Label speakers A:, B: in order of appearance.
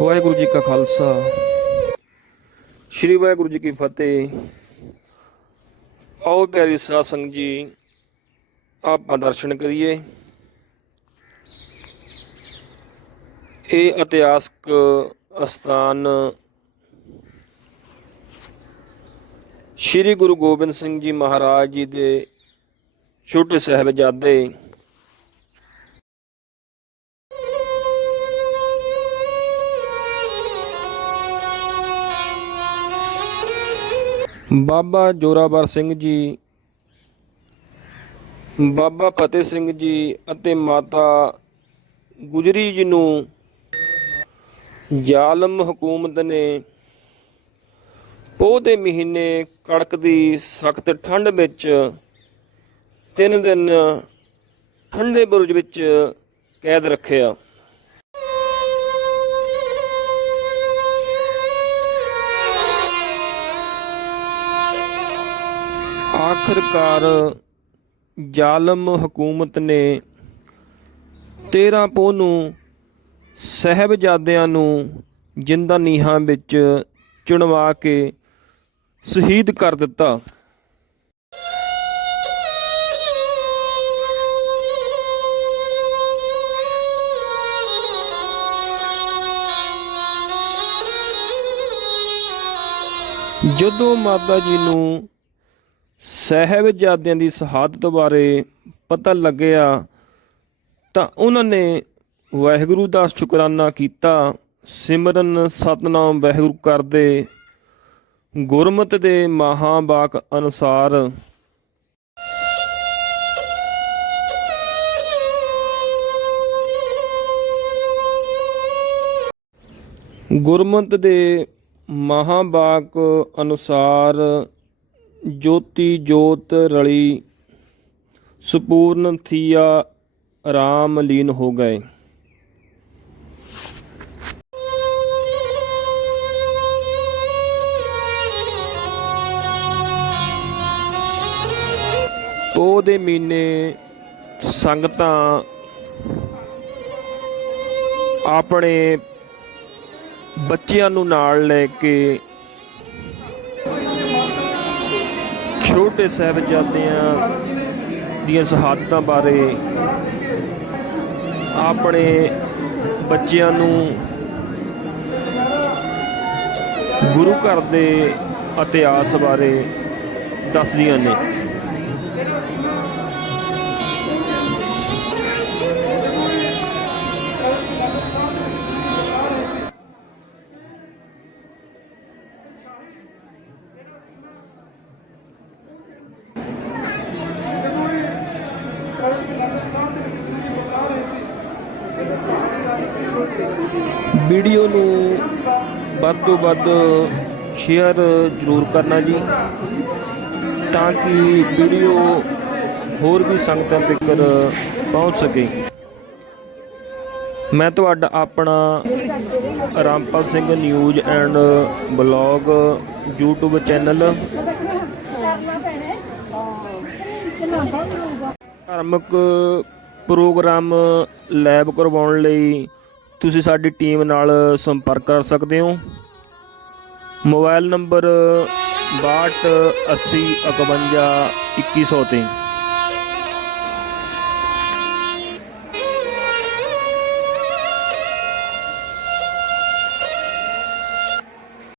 A: ਵਾਹਿਗੁਰੂ ਜੀ ਕਾ ਖਾਲਸਾ। ਸ੍ਰੀ ਵਾਹਿਗੁਰੂ ਜੀ ਕੀ ਫਤਿਹ। ਆਓ ਪਿਆਰੀ ਸਾਧ ਸੰਗਤ ਜੀ, ਆਪਾਂ ਦਰਸ਼ਨ ਕਰੀਏ। ਇਹ ਇਤਿਹਾਸਕ ਅਸਥਾਨ ਸ੍ਰੀ ਗੁਰੂ ਗੋਬਿੰਦ ਸਿੰਘ ਜੀ ਮਹਾਰਾਜ ਜੀ ਦੇ ਛੋਟੇ ਸਾਹਿਬਜ਼ਾਦੇ ਬਾਬਾ ਜੋਰਾਵਰ ਸਿੰਘ ਜੀ, ਬਾਬਾ ਫਤਿਹ ਸਿੰਘ ਜੀ ਅਤੇ ਮਾਤਾ ਗੁਜਰੀ ਜੀ ਨੂੰ ਜ਼ਾਲਮ ਹਕੂਮਤ ਨੇ ਪੋਹ ਦੇ ਮਹੀਨੇ ਕੜਕਦੀ ਸਖਤ ਠੰਡ ਵਿੱਚ ਤਿੰਨ ਦਿਨ ਠੰਡੇ ਬੁਰਜ ਵਿੱਚ ਕੈਦ ਰੱਖਿਆ। ਆਖਰਕਾਰ ਜ਼ਾਲਮ ਹਕੂਮਤ ਨੇ 13 ਪੋਹ ਨੂੰ ਸਹਿਬਜ਼ਾਦਿਆਂ ਨੂੰ ਜਿੰਦਾ ਨੀਹਾਂ ਵਿੱਚ ਚੁਣਵਾ ਕੇ ਸ਼ਹੀਦ ਕਰ ਦਿੱਤਾ। ਜਦੋਂ ਮਾਤਾ ਜੀ ਨੂੰ ਸਹਿਬਜ਼ਾਦਿਆਂ ਦੀ ਸ਼ਹਾਦਤ ਬਾਰੇ ਪਤਾ ਲੱਗਿਆ ਤਾਂ ਉਹਨਾਂ ਨੇ ਵਾਹਿਗੁਰੂ ਦਾ ਸ਼ੁਕਰਾਨਾ ਕੀਤਾ। ਸਿਮਰਨ ਸਤਨਾਮ ਵਾਹਿਗੁਰੂ ਕਰਦੇ ਗੁਰਮਤਿ ਦੇ ਮਹਾਬਾਕ ਅਨੁਸਾਰ। ਗੁਰਮਤ ਦੇ ਮਹਾਬਾਕ ਅਨੁਸਾਰ ਜੋਤੀ ਜੋਤ ਰਲੀ ਸੁਪੂਰਨ ਥੀਆ ਰਾਮ ਲੀਨ ਹੋ ਗਏ। ਪੋਹ ਦੇ ਮਹੀਨੇ ਸੰਗਤਾਂ ਆਪਣੇ ਬੱਚਿਆਂ ਨੂੰ ਨਾਲ ਲੈ ਕੇ ਛੋਟੇ ਸਾਹਿਬਜ਼ਾਦਿਆਂ ਦੀਆਂ ਸ਼ਹਾਦਤਾਂ ਬਾਰੇ ਆਪਣੇ ਬੱਚਿਆਂ ਨੂੰ ਗੁਰੂ ਘਰ ਦੇ ਇਤਿਹਾਸ ਬਾਰੇ ਦੱਸਦੀਆਂ ਨੇ। ਵੀਡੀਓ ਨੂੰ ਵੱਧ ਤੋਂ ਵੱਧ ਸ਼ੇਅਰ ਜ਼ਰੂਰ ਕਰਨਾ ਜੀ, ਤਾਂ ਕਿ ਵੀਡੀਓ ਹੋਰ ਵੀ ਸੰਗਤਾਂ ਤੱਕ ਪਹੁੰਚ ਸਕੇ। ਮੈਂ ਤੁਹਾਡਾ ਆਪਣਾ Rampal Singh news and blog YouTube channel ਧਾਰਮਿਕ ਪ੍ਰੋਗਰਾਮ ਲੈਬ ਕਰਵਾਉਣ ਲਈ ਤੁਸੀਂ ਸਾਡੀ ਟੀਮ ਨਾਲ ਸੰਪਰਕ ਕਰ ਸਕਦੇ ਹੋ। Mobile number 62 80 51 2103